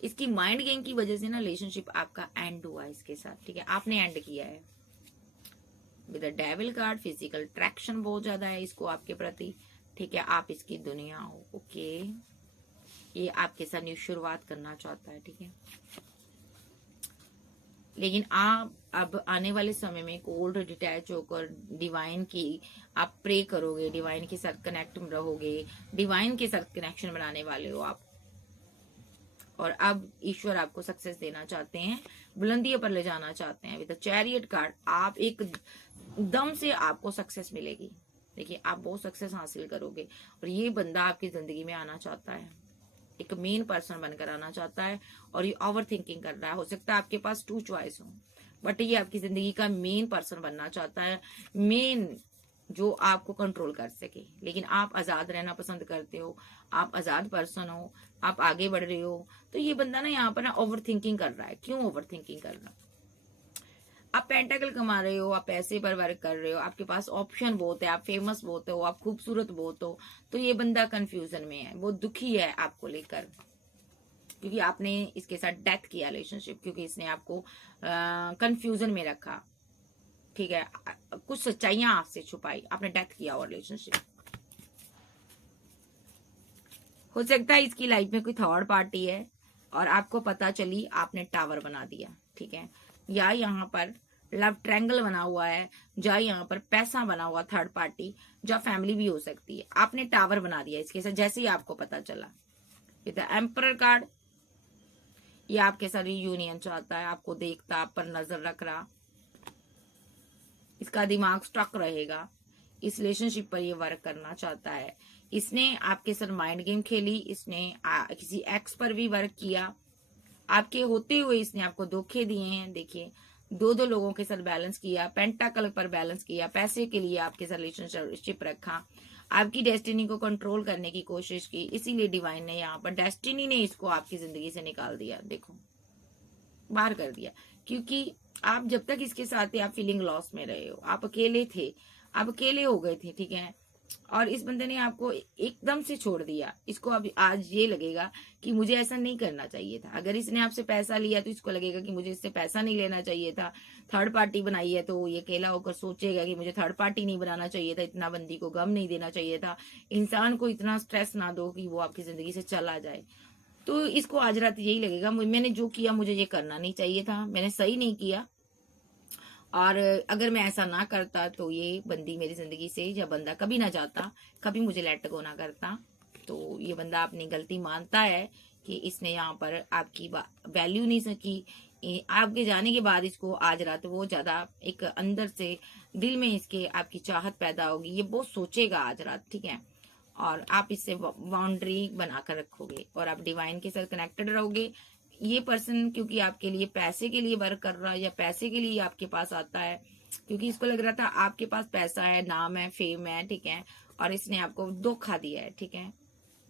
इसकी माइंड गेम की वजह से ना रिलेशनशिप आपका एंड हुआ इसके साथ, ठीक है, आपने एंड किया है। With the devil card physical attraction बहुत ज्यादा है इसको आपके प्रति, ठीक है। आप इसकी दुनिया हो, ओके। ये आपके साथ न्यू शुरुआत करना चाहता है, ठीक है। लेकिन आप अब आने वाले समय में कोल्ड डिटैच होकर डिवाइन की आप प्रे करोगे, डिवाइन के साथ कनेक्ट रहोगे, डिवाइन के साथ कनेक्शन बनाने वाले हो आप। और अब ईश्वर आपको सक्सेस देना चाहते हैं, बुलंदियों पर ले जाना चाहते हैं। विद द चैरियट कार्ड आप एक दम से आपको सक्सेस मिलेगी, देखिए आप बहुत सक्सेस हासिल करोगे। और ये बंदा आपकी जिंदगी में आना चाहता है, एक मेन पर्सन बनकर आना चाहता है, और ये ओवर थिंकिंग कर रहा है। हो सकता है आपके पास 2 चॉइस हो, बट ये आपकी जिंदगी का मेन पर्सन बनना चाहता है, मेन जो आपको कंट्रोल कर सके। लेकिन आप आजाद रहना पसंद करते हो, आप आजाद पर्सन हो, आप आगे बढ़ रहे हो। तो ये बंदा ना यहाँ पर ना ओवर थिंकिंग कर रहा है। क्यों ओवर थिंकिंग कर रहा है? आप पेंटाकल कमा रहे हो, आप पैसे पर वर्क कर रहे हो, आपके पास ऑप्शन बहुत है, आप फेमस बहुत हो, आप खूबसूरत बहुत हो। तो ये बंदा कंफ्यूजन में है, वो दुखी है आपको लेकर, क्योंकि आपने इसके साथ डेथ किया रिलेशनशिप, क्योंकि इसने आपको कंफ्यूजन में रखा, ठीक है। कुछ सच्चाइयां आपसे छुपाई, आपने डेथ किया और रिलेशनशिप। हो सकता है इसकी लाइफ में कोई थर्ड पार्टी है और आपको पता चली, आपने टावर बना दिया, ठीक है। या यहाँ पर लव ट्रायंगल बना हुआ है, या यहाँ पर पैसा बना हुआ थर्ड पार्टी, या फैमिली भी हो सकती है। आपने टावर बना दिया इसके साथ जैसे ही आपको पता चला। विद द एम्परर कार्ड ये आपके साथ यूनियन चाहता है, आपको देखता, आप पर नजर रख रहा, इसका दिमाग स्टक रहेगा, इस रिलेशनशिप पर ये वर्क करना चाहता है। इसने आपके साथ माइंड गेम खेली, इसने किसी एक्स पर भी वर्क किया, आपके होते हुए इसने आपको धोखे दिए हैं। देखिए 2 लोगों के साथ बैलेंस किया, पेंटाकल पर बैलेंस किया, पैसे के लिए आपके साथ रिलेशनशिप रखा, आपकी डेस्टिनी को कंट्रोल करने की कोशिश की। इसीलिए डिवाइन ने यहाँ पर डेस्टिनी ने इसको आपकी जिंदगी से निकाल दिया, देखो बाहर कर दिया। क्योंकि आप जब तक इसके साथ थे आप फीलिंग लॉस में रहे हो, आप अकेले थे, आप अकेले हो गए थे, ठीक है। और इस बंदे ने आपको एकदम से छोड़ दिया। इसको अब आज ये लगेगा कि मुझे ऐसा नहीं करना चाहिए था। अगर इसने आपसे पैसा लिया तो इसको लगेगा कि मुझे इससे पैसा नहीं लेना चाहिए था। थर्ड पार्टी बनाई है तो ये अकेला होकर सोचेगा कि मुझे थर्ड पार्टी नहीं बनाना चाहिए था, इतना बंदी को गम नहीं देना चाहिए था। इंसान को इतना स्ट्रेस ना दो कि वो आपकी जिंदगी से चला जाए। तो इसको आज रात यही लगेगा मैंने जो किया मुझे ये करना नहीं चाहिए था, मैंने सही नहीं किया, और अगर मैं ऐसा ना करता तो ये बंदी मेरी जिंदगी से या बंदा कभी ना जाता, कभी मुझे लेट गो ना करता। तो ये बंदा अपनी गलती मानता है कि इसने यहाँ पर आपकी वैल्यू नहीं सकी। आपके जाने के बाद इसको आज रात वो ज्यादा एक अंदर से दिल में इसके आपकी चाहत पैदा होगी, ये बहुत सोचेगा आज रात, ठीक है। और आप इससे बाउंड्री बनाकर रखोगे और आप डिवाइन के साथ कनेक्टेड रहोगे। ये पर्सन क्योंकि आपके लिए पैसे के लिए वर्क कर रहा है या पैसे के लिए आपके पास आता है, क्योंकि इसको लग रहा था आपके पास पैसा है, नाम है, फेम है, ठीक है, और इसने आपको धोखा दिया है, ठीक है।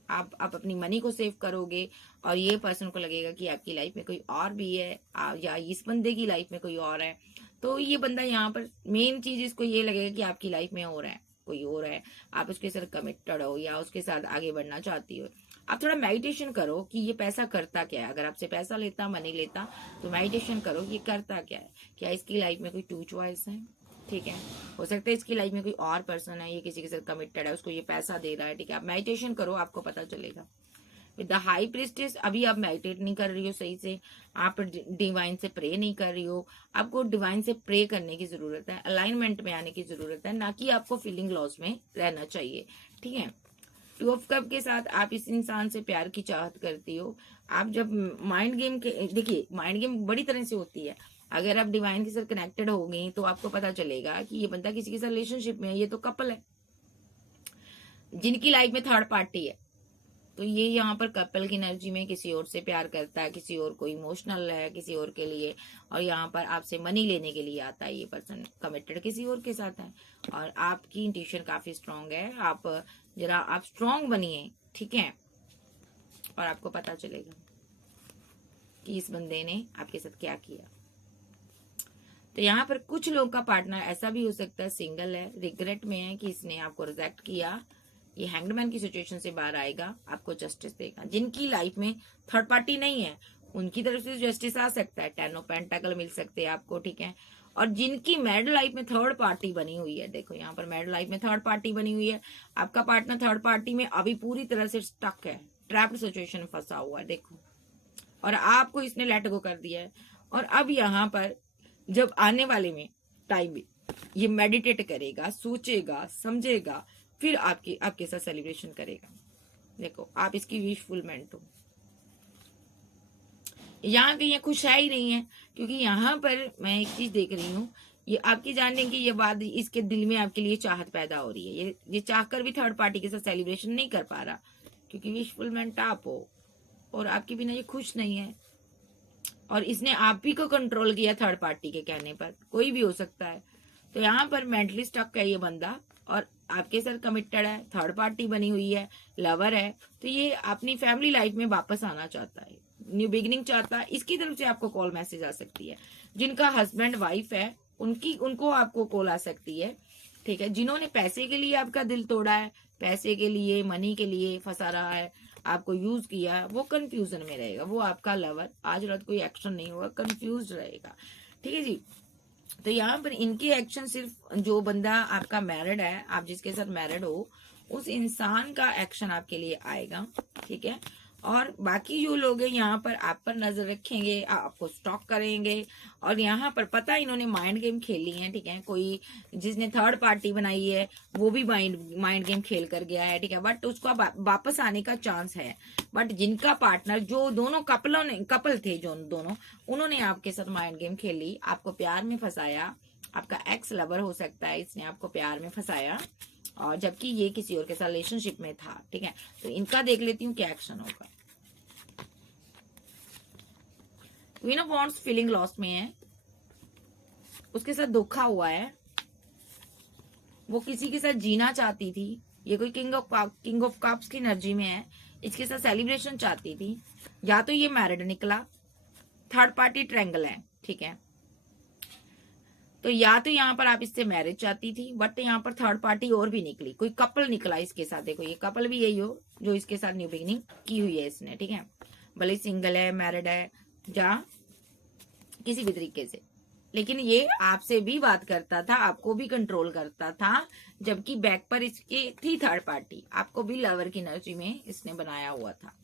आप अपनी मनी को सेव करोगे और ये पर्सन को लगेगा कि आपकी लाइफ में कोई और भी है, या इस बंदे की लाइफ में कोई और है। तो ये बंदा यहाँ पर मेन चीज इसको ये लगेगा कि आपकी लाइफ में हो रहा है, कोई और है, आप उसके साथ कमिटेड हो या उसके साथ आगे बढ़ना चाहती हो। आप थोड़ा मेडिटेशन करो कि ये पैसा करता क्या है। अगर आपसे पैसा लेता, मनी लेता, तो मेडिटेशन करो ये करता क्या है, क्या इसकी लाइफ में कोई टू चॉइस है, ठीक है। हो सकता है इसकी लाइफ में कोई और पर्सन है, ये किसी के साथ कमिटेड है, उसको ये पैसा दे रहा है, ठीक है। आप मेडिटेशन करो, आपको पता चलेगा। विद द हाई प्रीस्टेस अभी आप मेडिटेट नहीं कर रही हो सही से, आप डिवाइन से प्रे नहीं कर रही हो। आपको डिवाइन से प्रे करने की जरूरत है, अलाइनमेंट में आने की जरूरत है, ना कि आपको फीलिंग लॉस में रहना चाहिए, ठीक है। टू ऑफ कप के साथ आप इस इंसान से प्यार की चाहत करती हो। आप जब माइंड गेम के, देखिए माइंड गेम बड़ी तरह से होती है। अगर आप डिवाइन के साथ कनेक्टेड हो गई तो आपको पता चलेगा कि ये बंदा किसी के साथ रिलेशनशिप में है, ये तो कपल है जिनकी लाइफ में थर्ड पार्टी है। तो ये यहाँ पर कपल की एनर्जी में किसी और से प्यार करता है, किसी और को इमोशनल है किसी और के लिए, और यहाँ पर आपसे मनी लेने के लिए आता है। ये पर्सन कमिटेड किसी और के साथ है और आपकी इंट्यूशन काफी स्ट्रांग है। आप जरा आप स्ट्रांग बनिए, ठीक है, और आपको पता चलेगा कि इस बंदे ने आपके साथ क्या किया। तो यहाँ पर कुछ लोग का पार्टनर ऐसा भी हो सकता है सिंगल है, रिग्रेट में है कि इसने आपको रिजेक्ट किया। ये हैंगडमैन की सिचुएशन से बाहर आएगा, आपको जस्टिस देगा। जिनकी लाइफ में थर्ड पार्टी नहीं है उनकी तरफ से जस्टिस आ सकता है, 10 ऑफ पेंटाकल मिल सकते हैं आपको, ठीक है। और जिनकी मैरिड लाइफ में थर्ड पार्टी बनी हुई है, देखो यहाँ पर मैरिड लाइफ में थर्ड पार्टी बनी हुई है, आपका पार्टनर थर्ड पार्टी में अभी पूरी तरह से स्टक है, ट्रैप्ड सिचुएशन में फंसा हुआ है, देखो, और आपको इसने लेट गो कर दिया है। और अब यहाँ पर जब आने वाले में टाइम में ये मेडिटेट करेगा, सोचेगा, समझेगा, फिर आपके साथ सेलिब्रेशन करेगा। देखो आप इसकी विशफुलमेंट हो। यहाँ कहीं खुश है ही नहीं है, क्योंकि यहाँ पर मैं एक चीज देख रही हूँ, ये आपकी जानने की ये बात, इसके दिल में आपके लिए चाहत पैदा हो रही है। ये चाहकर भी थर्ड पार्टी के साथ सेलिब्रेशन नहीं कर पा रहा, क्योंकि विशफुलमेंट आप हो और आपके बिना ये खुश नहीं है। और इसने आप ही को कंट्रोल किया थर्ड पार्टी के कहने पर, कोई भी हो सकता है। तो यहाँ पर मेंटली स्टक है ये बंदा और आपके साथ कमिटेड है, थर्ड पार्टी बनी हुई है, लवर है। तो ये अपनी फैमिली लाइफ में वापस आना चाहता है, न्यू बिगिनिंग चाहता है। इसकी तरफ से आपको कॉल मैसेज आ सकती है। जिनका हस्बैंड वाइफ है उनको आपको कॉल आ सकती है, ठीक है। जिन्होंने पैसे के लिए आपका दिल तोड़ा है, पैसे के लिए, मनी के लिए फंसा रहा है, आपको यूज किया, वो कंफ्यूजन में रहेगा। वो आपका लवर आज रात कोई एक्शन नहीं होगा, कंफ्यूज रहेगा, ठीक है जी। तो यहाँ पर इनकी एक्शन सिर्फ जो बंदा आपका मैरिड है, आप जिसके साथ मैरिड हो, उस इंसान का एक्शन आपके लिए आएगा, ठीक है। और बाकी जो लोग हैं यहाँ पर आप पर नजर रखेंगे, आपको स्टॉक करेंगे। और यहाँ पर पता इन्होंने माइंड गेम खेली है, ठीक है। कोई जिसने थर्ड पार्टी बनाई है वो भी माइंड गेम खेल कर गया है, ठीक है, बट उसका वापस आने का चांस है। बट जिनका पार्टनर, जो दोनों कपल थे जो दोनों, उन्होंने आपके साथ माइंड गेम खेली, आपको प्यार में फंसाया। आपका एक्स लवर हो सकता है, इसने आपको प्यार में फंसाया, और जबकि ये किसी और के साथ रिलेशनशिप में था, ठीक है। तो इनका देख लेती हूँ क्या एक्शन होगा। Queen of wands feeling loss में है, उसके साथ धोखा हुआ है, वो किसी के साथ जीना चाहती थी। ये कोई किंग ऑफ कप्स की एनर्जी में है, इसके साथ सेलिब्रेशन चाहती थी। या तो ये मैरिड निकला, थर्ड पार्टी ट्रायंगल है, ठीक है। तो या तो यहाँ पर आप इससे मैरिज चाहती थी, बट यहाँ पर थर्ड पार्टी और भी निकली, कोई कपल निकला इसके साथ। देखो ये कपल भी यही हो जो इसके साथ न्यू बिगिनिंग की हुई है इसने, ठीक है। भले सिंगल है, मैरिड है, या किसी भी तरीके से, लेकिन ये आपसे भी बात करता था, आपको भी कंट्रोल करता था, जबकि बैक पर इसके थी थर्ड पार्टी। आपको भी लवर की एनर्जी में इसने बनाया हुआ था।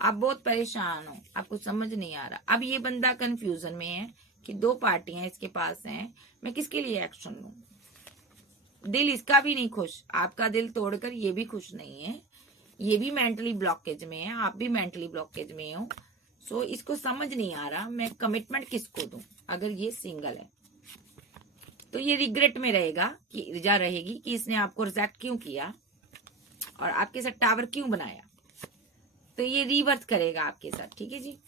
आप बहुत परेशान हो, आपको समझ नहीं आ रहा। अब ये बंदा कंफ्यूजन में है कि दो पार्टियां इसके पास हैं, मैं किसके लिए एक्शन लूं। दिल इसका भी नहीं खुश, आपका दिल तोड़कर ये भी खुश नहीं है, ये भी मेंटली ब्लॉकेज में है, आप भी मेंटली ब्लॉकेज में हो। सो इसको समझ नहीं आ रहा मैं कमिटमेंट किसको दूं। अगर ये सिंगल है तो ये रिग्रेट में रहेगा, कि रिजा रहेगी कि इसने आपको रिजेक्ट क्यों किया और आपके साथ टावर क्यों बनाया। तो ये रिवर्स करेगा आपके साथ, ठीक है जी।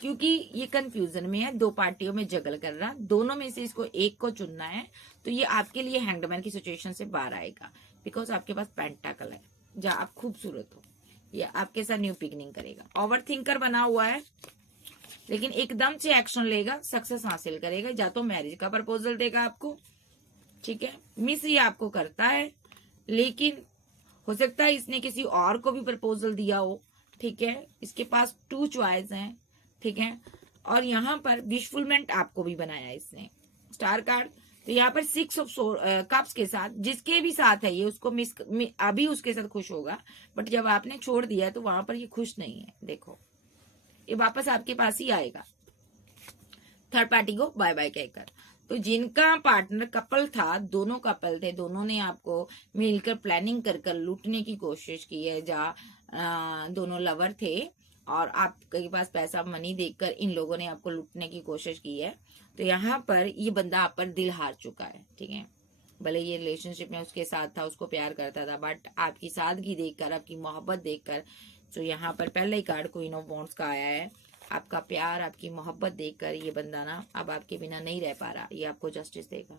क्योंकि ये कंफ्यूजन में है, दो पार्टियों में जगल कर रहा, दोनों में से इसको एक को चुनना है, तो ये आपके लिए हैंगमैन की सिचुएशन से बाहर आएगा, बिकॉज आपके पास पेंटाकल है जहां आप खूबसूरत हो। ये आपके साथ न्यू बिगिनिंग करेगा। ओवर थिंकर बना हुआ है, लेकिन एकदम से एक्शन लेगा, सक्सेस हासिल करेगा। या तो मैरिज का प्रपोजल देगा आपको, ठीक है, मिस ये आपको करता है, लेकिन हो सकता है इसने किसी और को भी प्रपोजल दिया हो, ठीक है। इसके पास 2 चॉइस हैं, ठीक है। और यहाँ पर विशफुलमेंट आपको भी बनाया इसने, स्टार कार्ड। तो यहाँ पर 6 ऑफ कप्स के साथ, जिसके भी साथ है ये, उसको अभी उसके साथ खुश होगा, बट जब आपने छोड़ दिया है तो वहां पर ये खुश नहीं है। देखो, ये वापस आपके पास ही आएगा, थर्ड पार्टी को बाय बाय कहकर। तो जिनका पार्टनर कपल था, दोनों कपल थे, दोनों ने आपको मिलकर प्लानिंग कर लूटने की कोशिश की है, जहाँ दोनों लवर थे और आपके पास पैसा मनी देखकर इन लोगों ने आपको लूटने की कोशिश की है। तो यहाँ पर ये बंदा आप पर दिल हार चुका है, ठीक है। भले ये रिलेशनशिप में उसके साथ था, उसको प्यार करता था, बट आपकी सादगी देखकर, आपकी मोहब्बत देखकर, तो यहाँ पर पहले ही कार्ड क्वीन ऑफ वॉन्ड्स का आया है। आपका प्यार, आपकी मोहब्बत देखकर ये बंदा ना अब आपके बिना नहीं रह पा रहा। ये आपको जस्टिस देगा।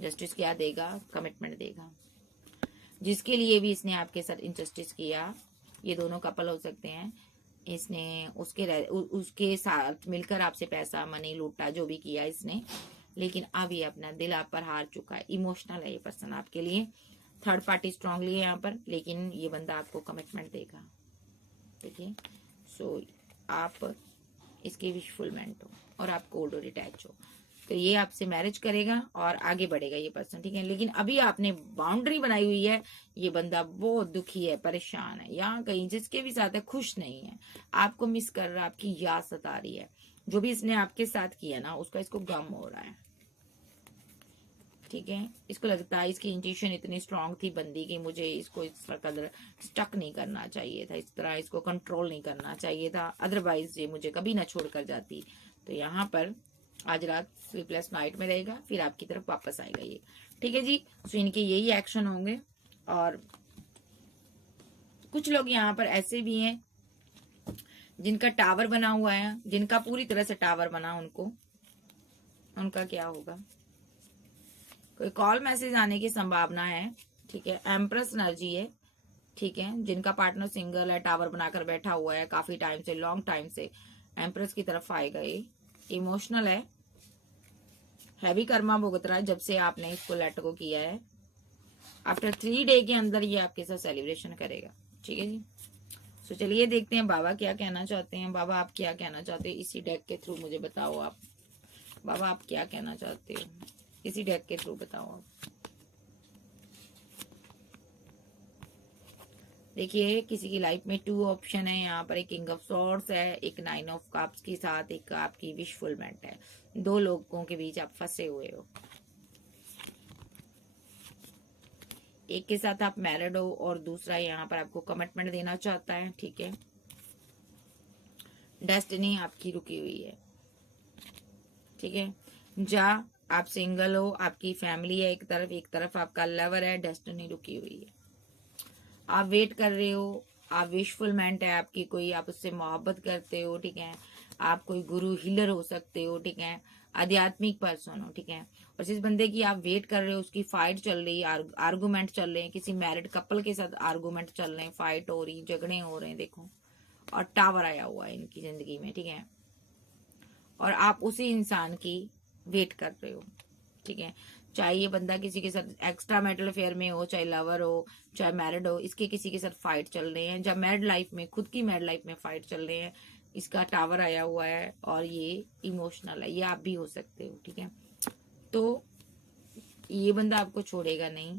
जस्टिस क्या देगा? कमिटमेंट देगा। जिसके लिए भी इसने आपके साथ इनजस्टिस किया, ये दोनों कपल हो सकते हैं, इसने उसके साथ मिलकर आपसे पैसा मनी लूटा, जो भी किया इसने, लेकिन अब ये अपना दिल आप पर हार चुका है। इमोशनल है ये पर्सन आपके लिए। थर्ड पार्टी स्ट्रांगली है यहाँ पर, लेकिन ये बंदा आपको कमिटमेंट देगा, देखिए। सो आप इसके विशफुलमेंट हो और आप कोल्ड और अटैच हो, तो ये आपसे मैरिज करेगा और आगे बढ़ेगा ये पर्सन, ठीक है। लेकिन अभी आपने बाउंड्री बनाई हुई है, ये बंदा बहुत दुखी है, परेशान है, यहाँ कहीं जिसके भी साथ है खुश नहीं है, आपको मिस कर रहा है, आपकी याद सता रही है। जो भी इसने आपके साथ किया ना, उसका इसको गम हो रहा है, ठीक है। इसको लगता है इसकी इंट्यूशन इतनी स्ट्रांग थी बंदी की, मुझे इसको इस कदर स्टक नहीं करना चाहिए था, इस तरह इसको कंट्रोल नहीं करना चाहिए था, अदरवाइज ये मुझे कभी ना छोड़ कर जाती। तो यहाँ पर आज रात स्लीपलेस नाइट में रहेगा, फिर आपकी तरफ वापस आएगा ये, ठीक है जी। सो इनके यही एक्शन होंगे। और कुछ लोग यहाँ पर ऐसे भी हैं जिनका टावर बना हुआ है, जिनका पूरी तरह से टावर बना, उनका क्या होगा? कोई कॉल मैसेज आने की संभावना है, ठीक है। एम्प्रेस एनर्जी है, ठीक है। जिनका पार्टनर सिंगल है, टावर बनाकर बैठा हुआ है काफी टाइम से, लॉन्ग टाइम से, एम्प्रेस की तरफ आएगा ये। इमोशनल है, हैवी कर्मा भुगत रहा है जब से आपने इसको लेट गो किया है। आफ्टर 3 डे के अंदर ये आपके साथ सेलिब्रेशन करेगा, ठीक है जी। तो चलिए देखते हैं बाबा क्या कहना चाहते हैं। बाबा आप क्या कहना चाहते हैं इसी डेक के थ्रू, मुझे बताओ आप। बाबा आप क्या कहना चाहते हो इसी डेक के थ्रू, बताओ आप। देखिए, किसी की लाइफ में 2 ऑप्शन है यहाँ पर, एक किंग ऑफ सॉर्ड्स है, एक 9 ऑफ कप्स के साथ एक आपकी विशफुलमेंट है। 2 लोगों के बीच आप फंसे हुए हो, एक के साथ आप मैरिड हो और दूसरा यहाँ पर आपको कमिटमेंट देना चाहता है, ठीक है। डेस्टिनी आपकी रुकी हुई है, ठीक है। जहाँ आप सिंगल हो, आपकी फैमिली है एक तरफ आपका लवर है, डेस्टिनी रुकी हुई है। आप वेट कर रहे हो, आप विशफुलमेंट है आपकी कोई, आप उससे मोहब्बत करते हो, ठीक है। आप कोई गुरु हीलर हो सकते हो, ठीक है, आध्यात्मिक पर्सन हो, ठीक है। और जिस बंदे की आप वेट कर रहे हो उसकी फाइट चल रही है, आर्गूमेंट चल रहे हैं, किसी मैरिड कपल के साथ आर्गूमेंट चल रहे हैं, फाइट हो रही, झगड़े हो रहे हैं, देखो। और टावर आया हुआ है इनकी जिंदगी में, ठीक है। और आप उसी इंसान की वेट कर रहे हो, ठीक है। चाहे ये बंदा किसी के साथ एक्स्ट्रा मैरिटल अफेयर में हो, चाहे लवर हो, चाहे मैरिड हो, इसके किसी के साथ फाइट चल रहे हैं। जब मैरिड लाइफ में, खुद की मैरिड लाइफ में फाइट चल रहे हैं, इसका टावर आया हुआ है और ये इमोशनल है, ये आप भी हो सकते हो, ठीक है। तो ये बंदा आपको छोड़ेगा नहीं,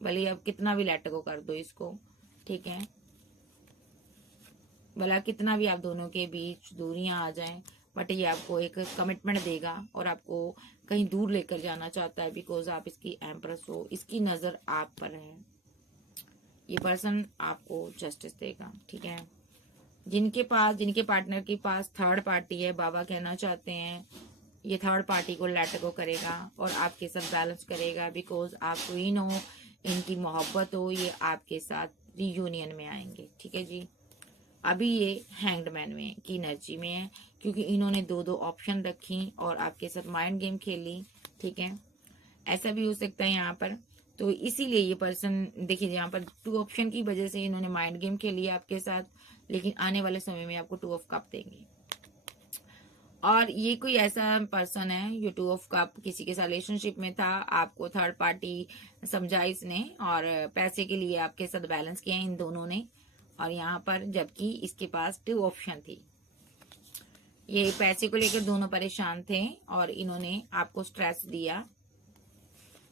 भले आप कितना भी लेट गो कर दो इसको, ठीक है। भला कितना भी आप दोनों के बीच दूरियां आ जाएं, बट ये आपको एक कमिटमेंट देगा और आपको कहीं दूर लेकर जाना चाहता है, बिकॉज आप इसकी एम्प्रेस हो, इसकी नजर आप पर है। ये पर्सन आपको जस्टिस देगा, ठीक है। जिनके पार्टनर के पास थर्ड पार्टी है, बाबा कहना चाहते हैं ये थर्ड पार्टी को लेट गो करेगा और आपके साथ बैलेंस करेगा, बिकॉज आप क्वीन हो, इनकी मोहब्बत हो, ये आपके साथ रियूनियन में आएंगे, ठीक है जी। अभी ये हैंग्ड मैन में की एनर्जी में है, क्योंकि इन्होंने दो दो ऑप्शन रखी और आपके साथ माइंड गेम खेली। ठीक है, ऐसा भी हो सकता है यहाँ पर। तो इसीलिए ये पर्सन, देखिए यहाँ पर 2 ऑप्शन की वजह से इन्होंने माइंड गेम खेली है आपके साथ, लेकिन आने वाले समय में आपको 2 ऑफ कप देंगे। और ये कोई ऐसा पर्सन है, ये 2 ऑफ कप किसी के साथ रिलेशनशिप में था, आपको थर्ड पार्टी समझा इसने, और पैसे के लिए आपके साथ बैलेंस किया इन दोनों ने। और यहाँ पर जबकि इसके पास 2 ऑप्शन थी, ये पैसे को लेकर दोनों परेशान थे और इन्होंने आपको स्ट्रेस दिया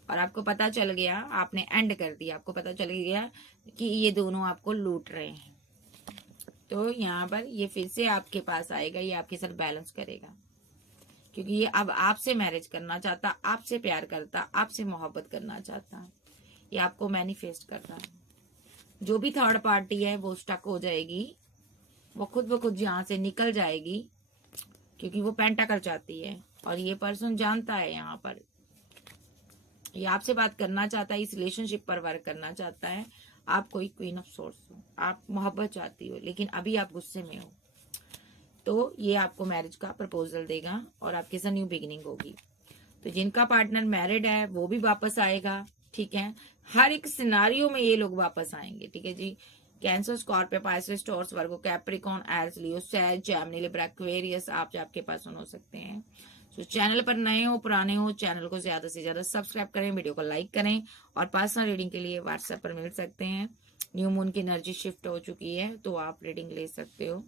और आपको पता चल गया, आपने एंड कर दिया, आपको पता चल गया कि ये दोनों आपको लूट रहे हैं। तो यहाँ पर ये फिर से आपके पास आएगा, ये आपके साथ बैलेंस करेगा, क्योंकि ये अब आपसे मैरिज करना चाहता, आपसे प्यार करता, आपसे मोहब्बत करना चाहता, ये आपको मैनिफेस्ट कर रहा है। जो भी थर्ड पार्टी है वो स्टक हो जाएगी, वो खुद ब खुद यहाँ से निकल जाएगी, क्योंकि वो पेंटाकल चाहती है। और ये पर्सन जानता है यहाँ पर, ये आपसे बात करना चाहता है, इस रिलेशनशिप पर वर्क करना चाहता है। आप कोई क्वीन ऑफ सोर्स हो, आप मोहब्बत चाहती हो, लेकिन अभी आप गुस्से में हो। तो ये आपको मैरिज का प्रपोजल देगा और आपके साथ न्यू बिगिनिंग होगी। तो जिनका पार्टनर मैरिड है वो भी वापस आएगा। ठीक है, हर एक सिनारियो में ये लोग वापस आएंगे। ठीक है जी, कैंसर, स्कॉर्पियो, पाइसेस, टॉरस, वर्गो, कैप्रिकॉन, एरिस, लियो, सैज, जेमिनी, लिब्रा, एक्वेरियस आप आपके पास हो सकते हैं। तो चैनल पर नए हो पुराने हो, चैनल को ज्यादा से ज्यादा सब्सक्राइब करें, वीडियो को लाइक करें, और पर्सनल रीडिंग के लिए व्हाट्सएप पर मिल सकते हैं। न्यू मून की एनर्जी शिफ्ट हो चुकी है तो आप रीडिंग ले सकते हो।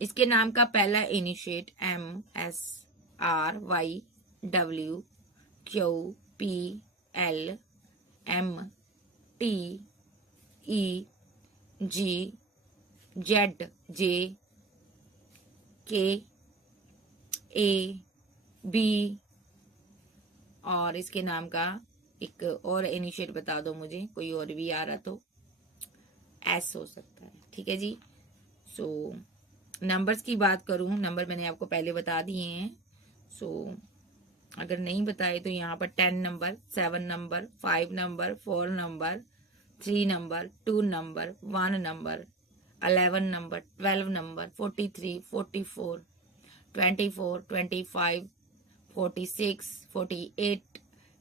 इसके नाम का पहला इनिशिएट MSRYWQPLMTEGJKAB, और इसके नाम का एक और इनिशिएट बता दो मुझे, कोई और भी आ रहा तो एस हो सकता है। ठीक है जी। सो नंबर्स की बात करूं, नंबर मैंने आपको पहले बता दिए हैं। सो अगर नहीं बताए तो यहाँ पर 10 number, 7 number, 5 number, 4 number, 3 number, 2 number, 1 number, 11 number, 12 number, 43, 44, 24, 25, 46, 48,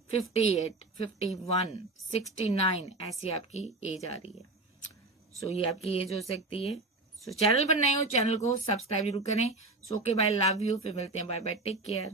58, 51, 69, ऐसी आपकी एज आ रही है। सो ये आपकी एज हो सकती है। सो चैनल पर नए हो, चैनल को सब्सक्राइब जरूर करें। So okay, bye, love you, फिर मिलते हैं, बाय बाय, टेक केयर।